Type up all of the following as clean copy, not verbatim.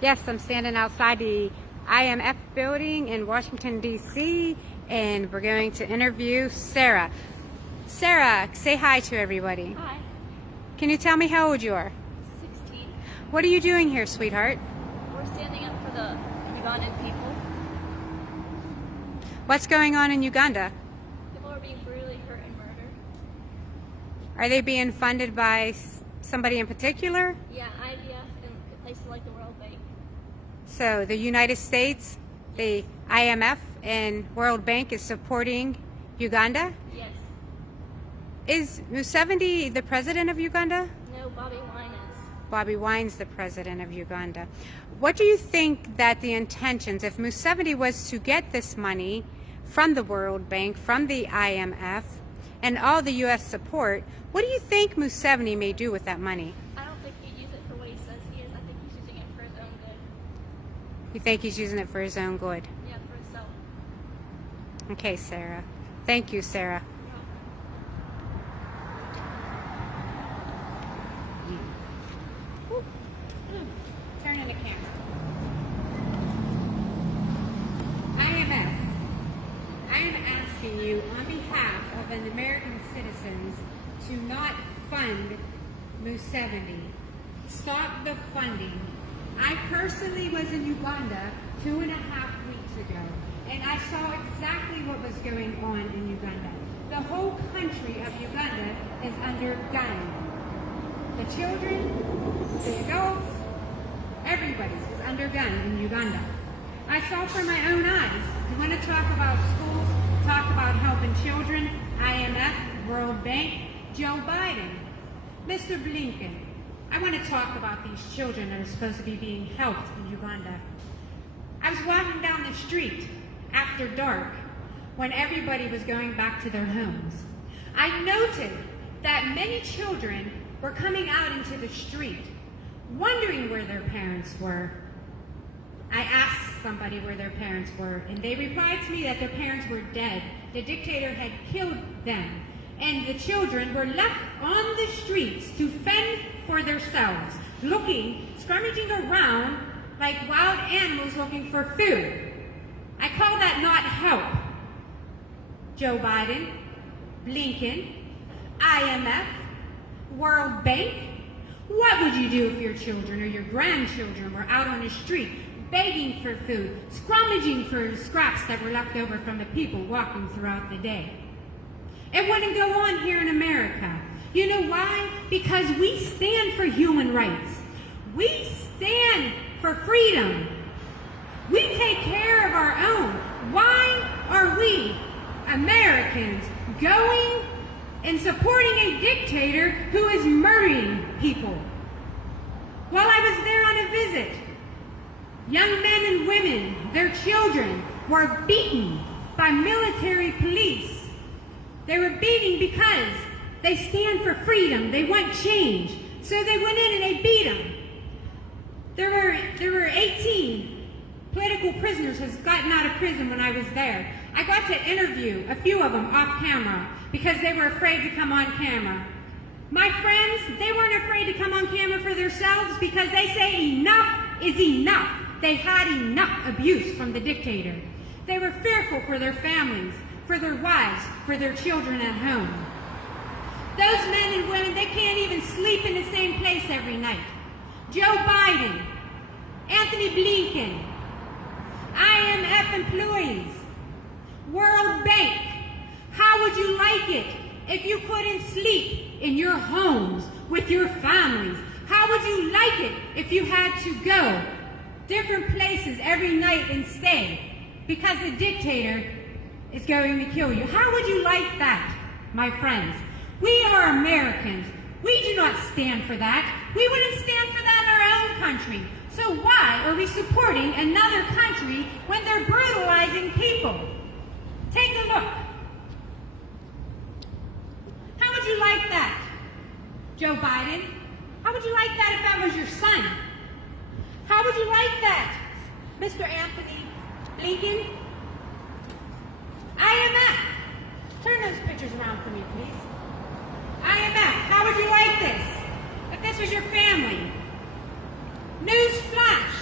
Yes, I'm standing outside the IMF building in Washington, D.C., and we're going to interview Sarah. Sarah, say hi to everybody. Hi. Can you tell me how old you are? 16. What are you doing here, sweetheart? We're standing up for the Ugandan people. What's going on in Uganda? People are being brutally hurt and murdered. Are they being funded by somebody in particular? Yeah, IDF and places like the World Bank. So the United States, the IMF, and World Bank is supporting Uganda? Yes. Is Museveni the president of Uganda? No, Bobby Wine is. Bobby Wine's the president of Uganda. What do you think that the intentions, if Museveni was to get this money from the World Bank, from the IMF, and all the U.S. support, what do you think Museveni may do with that money? I don't think he'd use it for what he says he is. I think he's using it for his own good. You think he's using it for his own good? Yeah, for himself. Okay, Sarah. Thank you, Sarah. Turn in the camera. IMF, I am asking you on behalf of an American citizens to not fund Museveni. Stop the funding. I personally was in Uganda 2.5 weeks ago, and I saw exactly what was going on in Uganda. The whole country of Uganda is under gun. The children, the adults, everybody is under gun in Uganda. I saw from my own eyes. You want to talk about schools, talk about helping children, IMF, World Bank, Joe Biden, Mr. Blinken. I want to talk about these children that are supposed to be being helped in Uganda. I was walking down the street after dark when everybody was going back to their homes. I noted that many children were coming out into the street, wondering where their parents were. I asked somebody where their parents were, and they replied to me that their parents were dead. The dictator had killed them, and the children were left on the streets to fend for themselves, scrummaging around like wild animals looking for food. I call that not help. Joe Biden, Blinken, IMF, World Bank, what would you do if your children or your grandchildren were out on the street begging for food, scrummaging for scraps that were left over from the people walking throughout the day? It wouldn't go on here in America. You know why? Because we stand for human rights. We stand for freedom. We take care of our own. Why are we, Americans, going and supporting a dictator who is murdering people? While I was there on a visit, young men and women, their children, were beaten by military police. They were beating because they stand for freedom. They want change. So they went in and they beat them. There were 18 political prisoners has gotten out of prison when I was there. I got to interview a few of them off camera because they were afraid to come on camera. My friends, they weren't afraid to come on camera for themselves because they say enough is enough. They had enough abuse from the dictator. They were fearful for their families, for their wives, for their children at home. Those men and women, they can't even sleep in the same place every night. Joe Biden, Anthony Blinken, IMF employees, World Bank, how would you like it if you couldn't sleep in your homes with your families? How would you like it if you had to go different places every night and stay because the dictator is going to kill you? How would you like that, my friends? We are Americans. We do not stand for that. We wouldn't stand for that in our own country. So why are we supporting another country when they're brutalizing people? Take a look. How would you like that, Joe Biden? How would you like that if that was your son? How would you like that, Mr. Anthony Blinken? IMF, turn those pictures around for me, please. IMF, how would you like this if this was your family? News flash,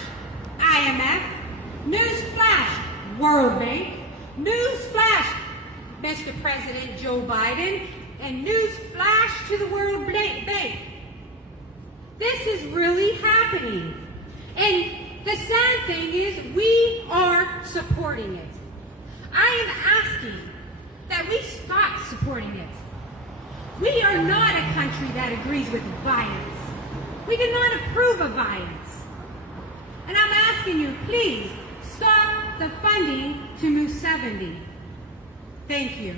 Mr. President Joe Biden, and news flash to the World Bank. This is really happening. And the sad thing is we are supporting it. I am asking that we stop supporting it. We are not a country that agrees with violence. We do not approve of violence. And I'm asking you, please, stop the funding to Move 70. Thank you.